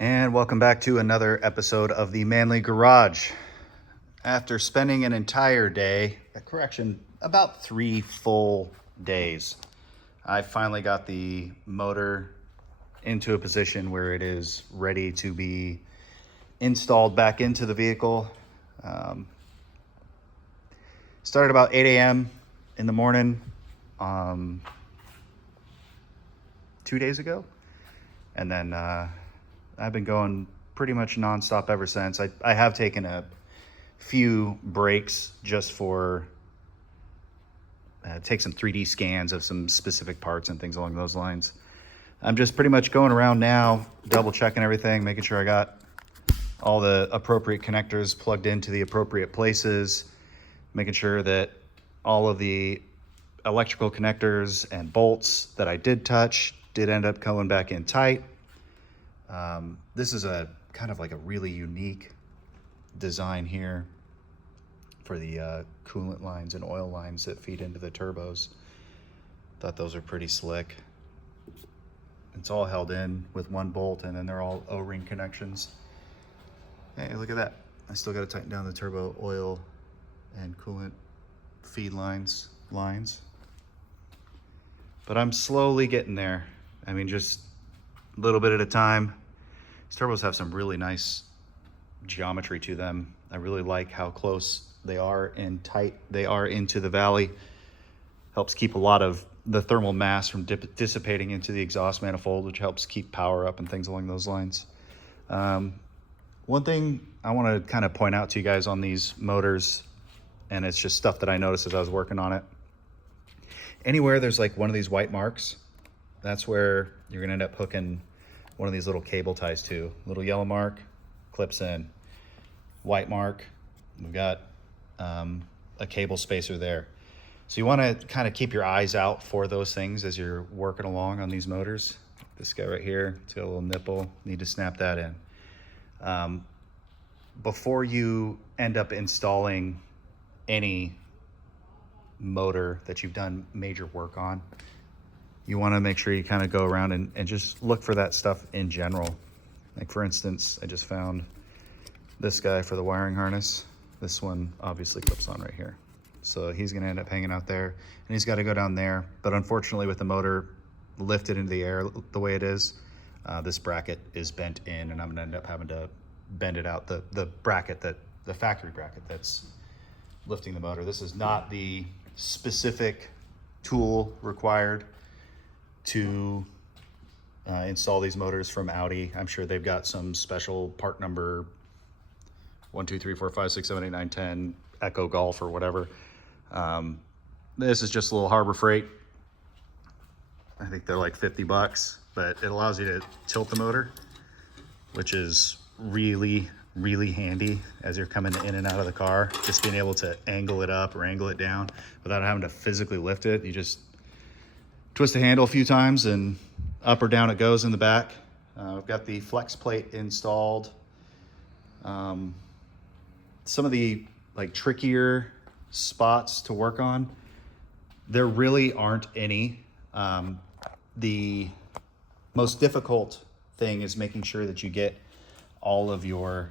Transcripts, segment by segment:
And welcome back to another episode of the Manly Garage. After spending an entire day, about 3 full days, I finally got the motor into a position where it is ready to be installed back into the vehicle. Started about 8 a.m. in the morning 2 days ago, and then I've been going pretty much nonstop ever since. I have taken a few breaks just for take some 3D scans of some specific parts and things along those lines. I'm just pretty much going around now, double checking everything, making sure I got all the appropriate connectors plugged into the appropriate places, making sure that all of the electrical connectors and bolts that I did touch did end up going back in tight. This is a kind of like a really unique design here for the coolant lines and oil lines that feed into the turbos. Thought those are pretty slick. It's all held in with one bolt, and then they're all O-ring connections. Hey, look at that. I still got to tighten down the turbo oil and coolant feed lines. But I'm slowly getting there. I mean, just a little bit at a time. These turbos have some really nice geometry to them. I really like how close they are and tight they are into the valley. Helps keep a lot of the thermal mass from dissipating into the exhaust manifold, which helps keep power up and things along those lines. One thing I want to kind of point out to you guys on these motors, and it's just stuff that I noticed as I was working on it. Anywhere there's like one of these white marks, that's where you're gonna end up hooking one of these little cable ties to. Little yellow mark, clips in. White mark, we've got a cable spacer there. So you wanna kind of keep your eyes out for those things as you're working along on these motors. This guy right here, it's got a little nipple, need to snap that in. Before you end up installing any motor that you've done major work on, you want to make sure you kind of go around and just look for that stuff in general. Like for instance, I just found this guy for the wiring harness. This one obviously clips on right here. So he's going to end up hanging out there, and he's got to go down there. But unfortunately, with the motor lifted into the air the way it is, this bracket is bent in, and I'm going to end up having to bend it out. The bracket the factory bracket that's lifting the motor. This is not the specific tool required to install these motors from Audi. I'm sure they've got some special part number 1, 2, 3, 4, 5, 6, 7, 8, 9, 10 Echo Golf or whatever. This is just a little Harbor Freight. I think they're like $50, but it allows you to tilt the motor, which is really handy as you're coming in and out of the car. Just being able to angle it up or angle it down without having to physically lift it. You just twist the handle a few times and up or down it goes in the back. I've got the flex plate installed. Some of the like trickier spots to work on, there really aren't any. The most difficult thing is making sure that you get all of your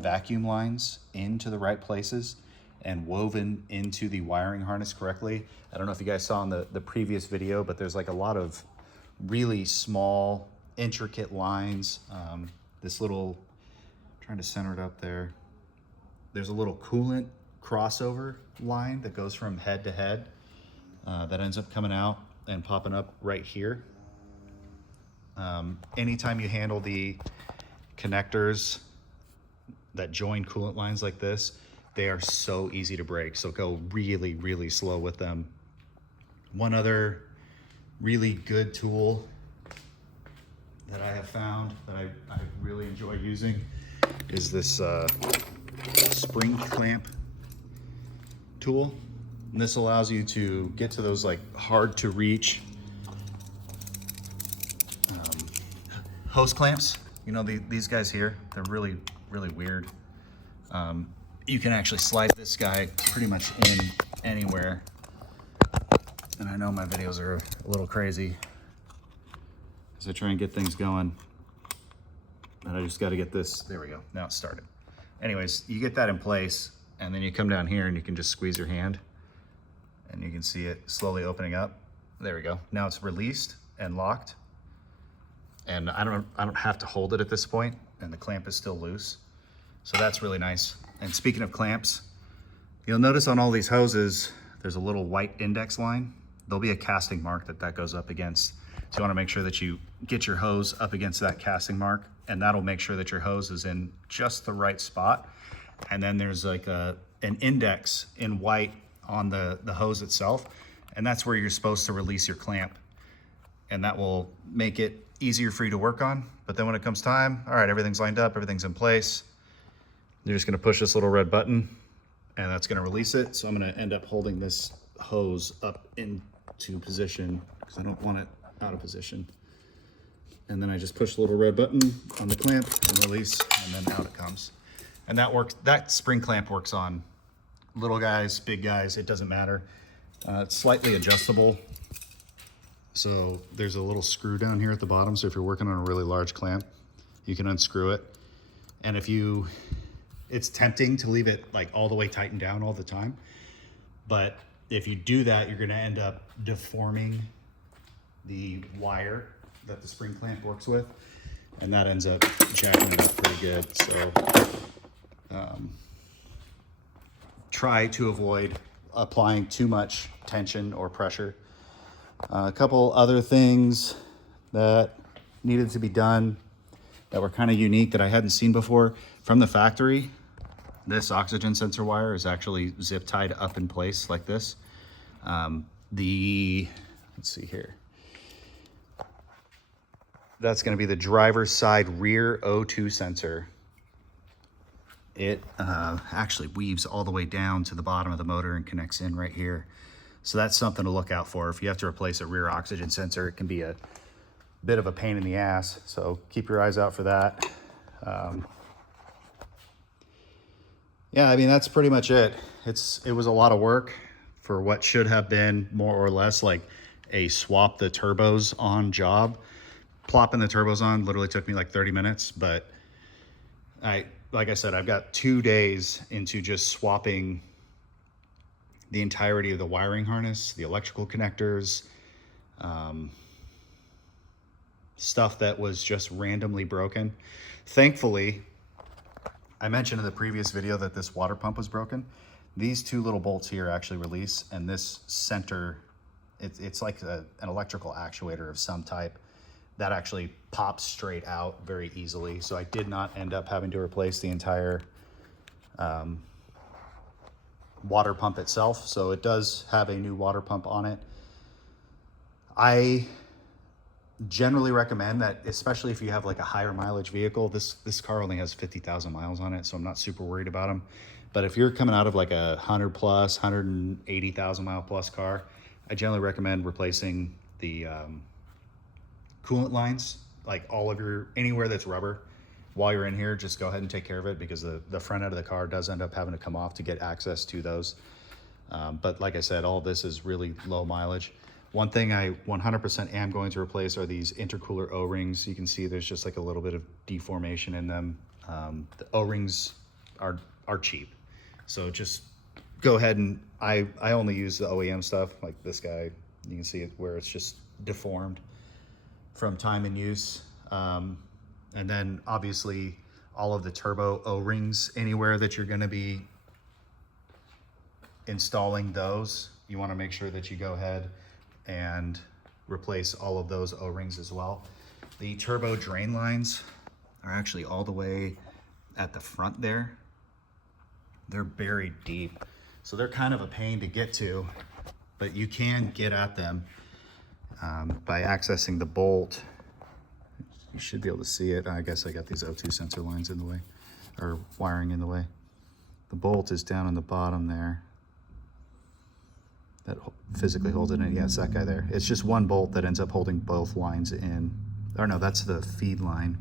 vacuum lines into the right places and woven into the wiring harness correctly. I don't know if you guys saw in the previous video, but there's like a lot of really small, intricate lines. This little, trying to center it up there. There's a little coolant crossover line that goes from head to head that ends up coming out and popping up right here. Anytime you handle the connectors that join coolant lines like this, they are so easy to break, so go really slow with them. One other really good tool that I have found that I really enjoy using is this spring clamp tool. And this allows you to get to those like hard to reach hose clamps. You know, these guys here, they're really weird. You can actually slide this guy pretty much in anywhere. And I know my videos are a little crazy as I try and get things going. And I just got to get this, there we go, now it's started. Anyways, you get that in place, and then you come down here and you can just squeeze your hand, and you can see it slowly opening up. There we go. Now it's released and locked. And I don't have to hold it at this point, and the clamp is still loose. So that's really nice. And speaking of clamps, you'll notice on all these hoses, there's a little white index line. There'll be a casting mark that goes up against. So you wanna make sure that you get your hose up against that casting mark, and that'll make sure that your hose is in just the right spot. And then there's like an index in white on the hose itself, and that's where you're supposed to release your clamp. And that will make it easier for you to work on. But then when it comes time, all right, everything's lined up, everything's in place. You're just gonna push this little red button, and that's gonna release it. So I'm gonna end up holding this hose up into position because I don't want it out of position. And then I just push the little red button on the clamp and release, and then out it comes. And that works, that spring clamp works on little guys, big guys, it doesn't matter. It's slightly adjustable. So there's a little screw down here at the bottom. So if you're working on a really large clamp, you can unscrew it. And it's tempting to leave it like all the way tightened down all the time. But if you do that, you're gonna end up deforming the wire that the spring clamp works with. And that ends up jacking it up pretty good. So try to avoid applying too much tension or pressure. A couple other things that needed to be done that were kind of unique that I hadn't seen before. From the factory, this oxygen sensor wire is actually zip tied up in place like this. Let's see here. That's gonna be the driver's side rear O2 sensor. It actually weaves all the way down to the bottom of the motor and connects in right here. So that's something to look out for. If you have to replace a rear oxygen sensor, it can be a bit of a pain in the ass. So keep your eyes out for that. Yeah, I mean, that's pretty much it. It was a lot of work for what should have been more or less like a swap the turbos on job. Plopping the turbos on literally took me like 30 minutes, but like I said, I've got 2 days into just swapping the entirety of the wiring harness, the electrical connectors, stuff that was just randomly broken. Thankfully, I mentioned in the previous video that this water pump was broken. These two little bolts here actually release, and this center, it's like an electrical actuator of some type that actually pops straight out very easily. So I did not end up having to replace the entire water pump itself. So it does have a new water pump on it. I generally recommend that, especially if you have like a higher mileage vehicle. This car only has 50,000 miles on it, so I'm not super worried about them. But if you're coming out of like a 100 plus, 180,000 mile plus car, I generally recommend replacing the coolant lines, like anywhere that's rubber. While you're in here, just go ahead and take care of it, because the front end of the car does end up having to come off to get access to those. But like I said, all this is really low mileage. One thing I 100% am going to replace are these intercooler O-rings. You can see there's just like a little bit of deformation in them. The O-rings are cheap. So just go ahead and, I only use the OEM stuff, like this guy. You can see it where it's just deformed from time and use. And then obviously all of the turbo O-rings, anywhere that you're gonna be installing those, you wanna make sure that you go ahead and replace all of those O-rings as well. The turbo drain lines are actually all the way at the front there. They're buried deep. So they're kind of a pain to get to, but you can get at them by accessing the bolt. You should be able to see it. I guess I got these O2 sensor lines in the way, or wiring in the way. The bolt is down on the bottom there. That physically holds it in. Yeah, it's that guy there. It's just one bolt that ends up holding both lines in. Or no, that's the feed line.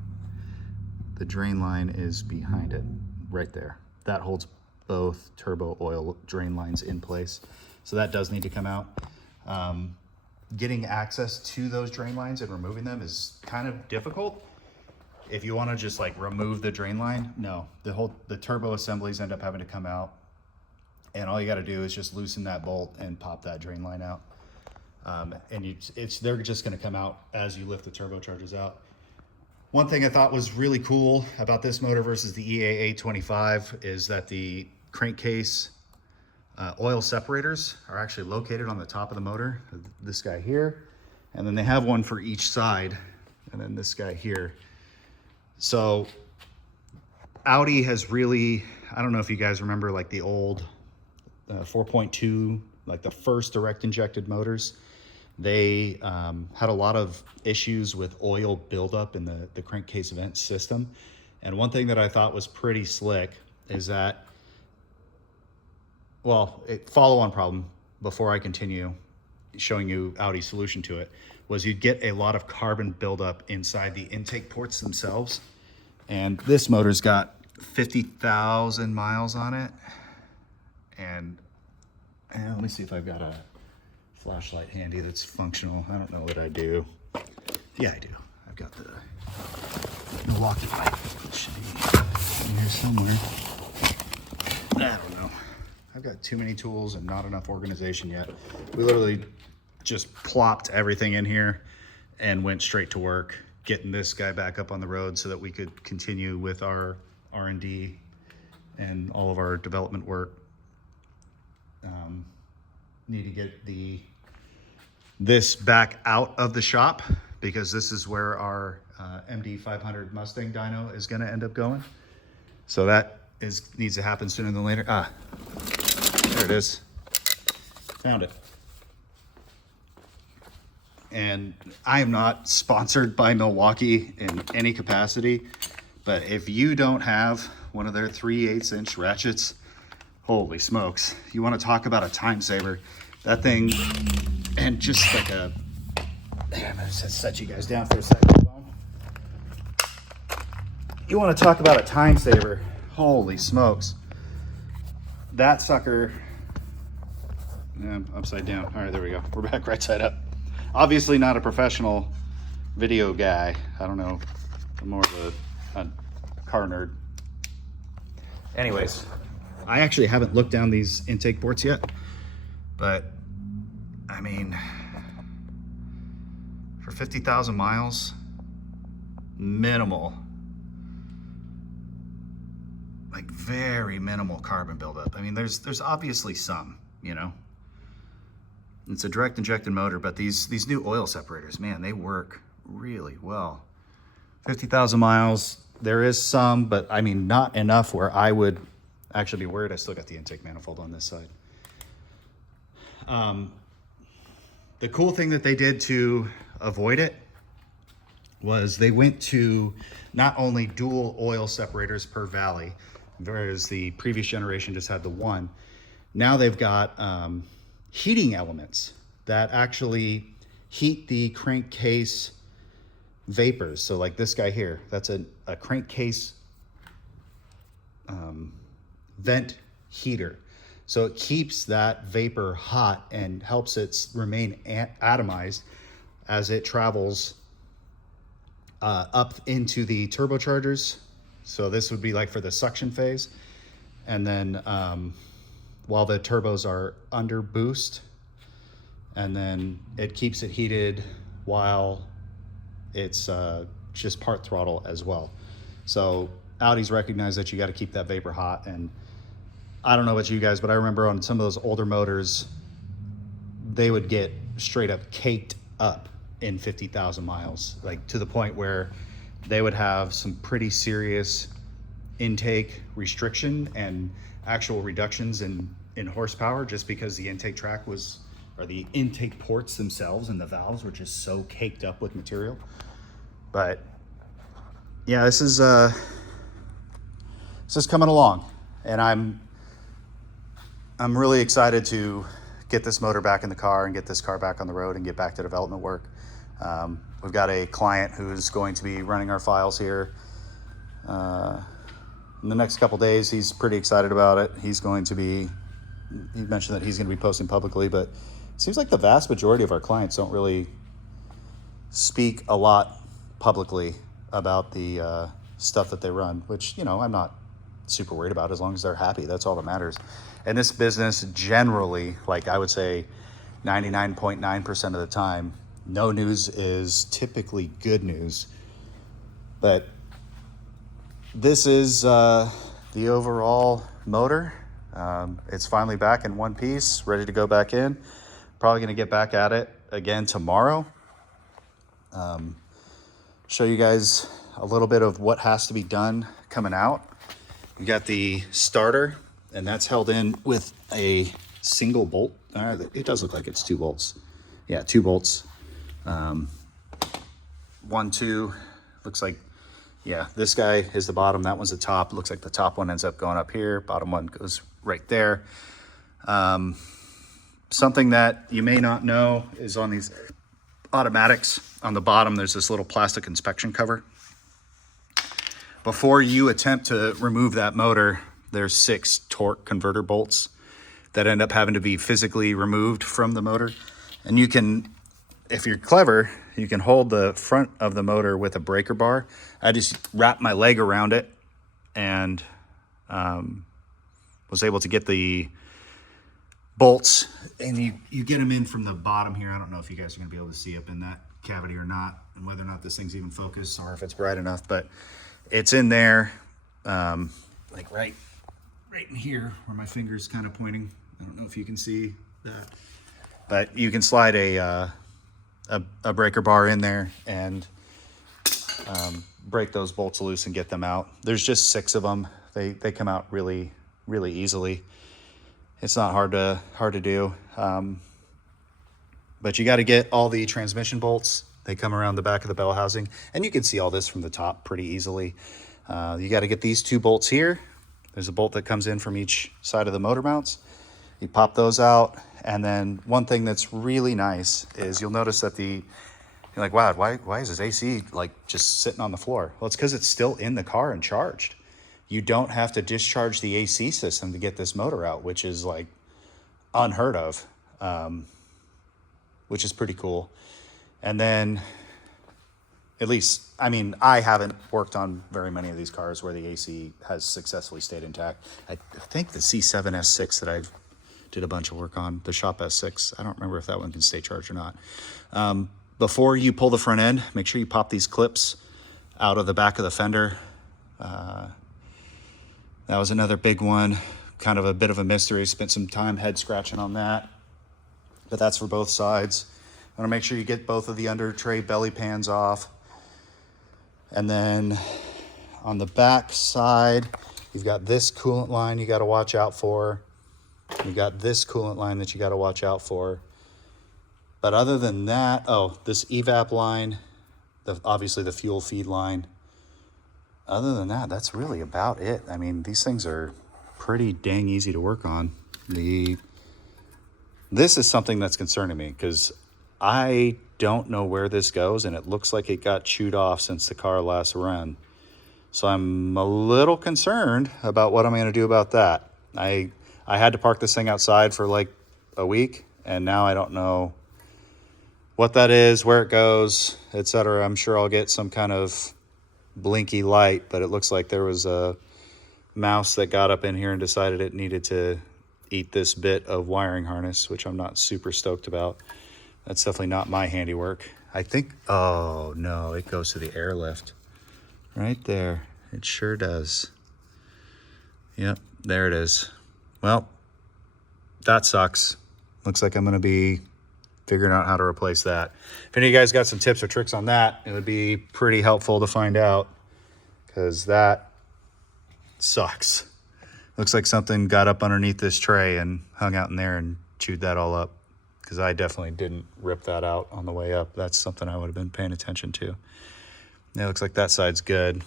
The drain line is behind it, right there. That holds both turbo oil drain lines in place. So that does need to come out. Getting access to those drain lines and removing them is kind of difficult. if you want to just like remove the drain line, no, the turbo assemblies end up having to come out, and all you got to do is just loosen that bolt and pop that drain line out. And they're just going to come out as you lift the turbochargers out. One thing I thought was really cool about this motor versus the EA825 is that the crankcase oil separators are actually located on the top of the motor. This guy here, and then they have one for each side, and then this guy here. So Audi has really, I don't know if you guys remember like the old 4.2, like the first direct injected motors. They had a lot of issues with oil buildup in the crankcase vent system. And one thing that I thought was pretty slick is that, well, follow-on problem before I continue showing you Audi's solution to it, was you'd get a lot of carbon buildup inside the intake ports themselves. And this motor's got 50,000 miles on it. And let me see if I've got a flashlight handy that's functional. I don't know what I do. Yeah, I do. I've got the Milwaukee light. It should be in here somewhere. I don't know. I've got too many tools and not enough organization yet. We literally just plopped everything in here and went straight to work, getting this guy back up on the road so that we could continue with our R&D and all of our development work. Need to get this back out of the shop because this is where our MD500 Mustang dyno is going to end up going. So that needs to happen sooner than later. Ah, there it is. Found it. And I am not sponsored by Milwaukee in any capacity, but if you don't have one of their 3/8" ratchets, holy smokes, you want to talk about a time saver. That thing, and just like I'm gonna set you guys down for a second. You want to talk about a time saver. Holy smokes. That sucker, upside down. All right, there we go. We're back right side up. Obviously not a professional video guy. I don't know, I'm more of a car nerd. Anyways, I actually haven't looked down these intake ports yet, but I mean, for 50,000 miles, minimal, like very minimal carbon buildup. I mean, there's obviously some, you know. It's a direct injected motor, but these new oil separators, man, they work really well. 50,000 miles, there is some, but I mean, not enough where I would actually be worried. I still got the intake manifold on this side. The cool thing that they did to avoid it was they went to not only dual oil separators per valley, whereas the previous generation just had the one. Now they've got heating elements that actually heat the crankcase vapors. So like this guy here, that's a crankcase vent heater. So it keeps that vapor hot and helps it remain atomized as it travels up into the turbochargers. So this would be like for the suction phase. And then while the turbos are under boost, and then it keeps it heated while it's just part throttle as well. So Audi's recognized that you got to keep that vapor hot. And I don't know about you guys, but I remember on some of those older motors, they would get straight up caked up in 50,000 miles, like to the point where they would have some pretty serious intake restriction and actual reductions in horsepower just because the intake track was, or the intake ports themselves and the valves were just so caked up with material. But yeah, this is coming along, and I'm really excited to get this motor back in the car and get this car back on the road and get back to development work. We've got a client who's going to be running our files here in the next couple days. He's pretty excited about it. He mentioned that he's going to be posting publicly, but it seems like the vast majority of our clients don't really speak a lot publicly about the stuff that they run, which, you know, I'm not super worried about as long as they're happy. That's all that matters. And this business generally, like I would say 99.9% of the time, no news is typically good news. But this is the overall motor. It's finally back in one piece, ready to go back in. Probably going to get back at it again tomorrow. Show you guys a little bit of what has to be done coming out. We got the starter, and that's held in with a single bolt. It does look like it's 2 bolts. Yeah, 2 bolts. 1, 2, looks like, yeah, this guy is the bottom, that one's the top. It looks like the top one ends up going up here, bottom one goes right there. Something that you may not know is on these automatics, on the bottom there's this little plastic inspection cover. Before you attempt to remove that motor, there's 6 torque converter bolts that end up having to be physically removed from the motor. And you can, if you're clever, you can hold the front of the motor with a breaker bar. I just wrapped my leg around it and was able to get the bolts, and you get them in from the bottom here. I don't know if you guys are gonna be able to see up in that cavity or not, and whether or not this thing's even focused or if it's bright enough, but it's in there, like right in here where my finger's kind of pointing. I don't know if you can see that, but you can slide a breaker bar in there and break those bolts loose and get them out. There's just 6 of them. They come out really easily. It's not hard to do, but you got to get all the transmission bolts. They come around the back of the bell housing, and you can see all this from the top pretty easily. You got to get these 2 bolts here. There's a bolt that comes in from each side of the motor mounts. You pop those out, and then one thing that's really nice is you'll notice that you're like, wow, why is this AC like just sitting on the floor? Well, it's because it's still in the car and charged. You don't have to discharge the AC system to get this motor out, which is like unheard of, which is pretty cool. And then, at least, I mean, I haven't worked on very many of these cars where the AC has successfully stayed intact. I think the C7 S6 that I did a bunch of work on, the Shop S6, I don't remember if that one can stay charged or not. Before you pull the front end, make sure you pop these clips out of the back of the fender. That was another big one, kind of a bit of a mystery. Spent some time head scratching on that, but that's for both sides. I want to make sure you get both of the under tray belly pans off. And then on the back side, you've got this coolant line you got to watch out for. You got this coolant line that you got to watch out for. But other than that, oh, this evap line, obviously the fuel feed line. Other than that, that's really about it. I mean, these things are pretty dang easy to work on. This is something that's concerning me because I don't know where this goes, and it looks like it got chewed off since the car last ran. So I'm a little concerned about what I'm going to do about that. I had to park this thing outside for like a week, and now I don't know what that is, where it goes, etc. I'm sure I'll get some kind of blinky light, but it looks like there was a mouse that got up in here and decided it needed to eat this bit of wiring harness, which I'm not super stoked about. That's definitely not my handiwork. I think, oh no, it goes to the airlift. Right there, it sure does. Yep, there it is. Well, that sucks. Looks like I'm gonna be figuring out how to replace that. If any of you guys got some tips or tricks on that, it would be pretty helpful to find out, because that sucks. Looks like something got up underneath this tray and hung out in there and chewed that all up, because I definitely didn't rip that out on the way up. That's something I would have been paying attention to. Yeah, it looks like that side's good.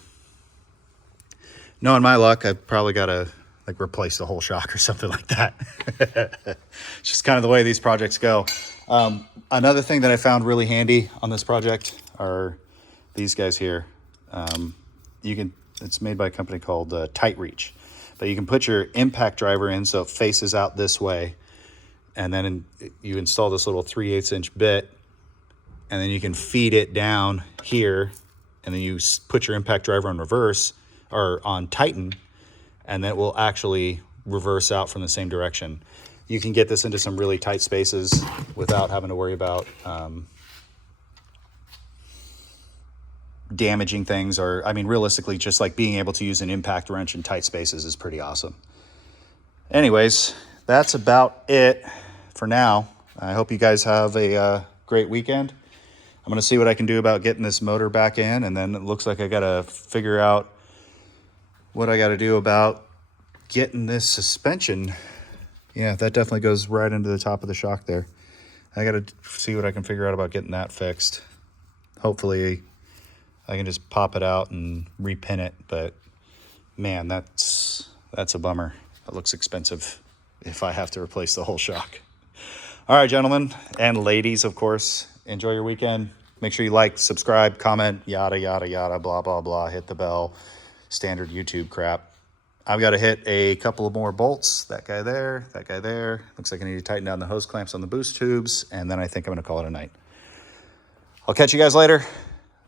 Knowing my luck, I probably got to like replace the whole shock or something like that. It's just kind of the way these projects go. Another thing that I found really handy on this project are these guys here. It's made by a company called Tight Reach, but you can put your impact driver in so it faces out this way, and then you install this little 3/8 inch bit, and then you can feed it down here and then you put your impact driver on reverse or on Tighten, and then it will actually reverse out from the same direction. You can get this into some really tight spaces without having to worry about damaging things, or I mean realistically just like being able to use an impact wrench in tight spaces is pretty awesome. Anyways, that's about it for now. I hope you guys have a great weekend. I'm going to see what I can do about getting this motor back in, and then it looks like I got to figure out what I got to do about getting this suspension. Yeah, that definitely goes right into the top of the shock there. I got to see what I can figure out about getting that fixed. Hopefully I can just pop it out and repin it, but man, that's a bummer. That looks expensive if I have to replace the whole shock. All right, gentlemen and ladies, of course, enjoy your weekend. Make sure you like, subscribe, comment, yada, yada, yada, blah, blah, blah. Hit the bell, standard YouTube crap. I've got to hit a couple of more bolts. That guy there, that guy there. Looks like I need to tighten down the hose clamps on the boost tubes, and then I think I'm going to call it a night. I'll catch you guys later.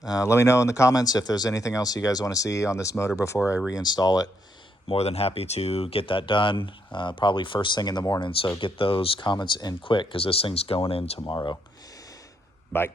Let me know in the comments if there's anything else you guys want to see on this motor before I reinstall it. More than happy to get that done, probably first thing in the morning. So get those comments in quick because this thing's going in tomorrow. Bye.